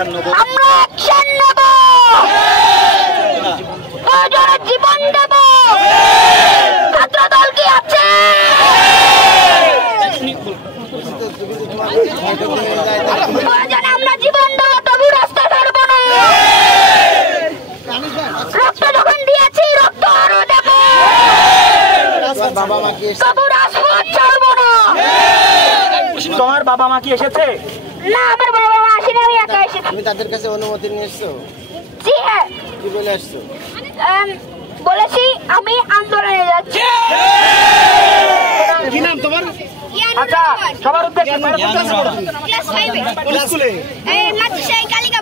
আমরা অ্যাকশন নেব, প্রয়োজনে জীবন দেব। ছাত্র দল কি আছে? প্রয়োজনে আমরা জীবন দেব, তবু রাস্তা ছাড়ব না। রক্ত যখন দিয়েছি রক্ত আরো দেব, তবু রাজপথ ছাড়ব না। তোমার বাবা মা কি এসেছে? না, আমার বাবা মা আসেনি, আমি একা এসেছি। তুমি তাদের কাছে অনুমতি নিয়ে এসছো? জি হ্যাঁ। কি বলে আসছো? বলেছি আমি আন্দোলনে যাচ্ছি। কি নাম তোমার? আচ্ছা, সবার উদ্দেশ্যে ক্লাস 5 এ স্কুলে এই মাদ্রাসায় কালিকা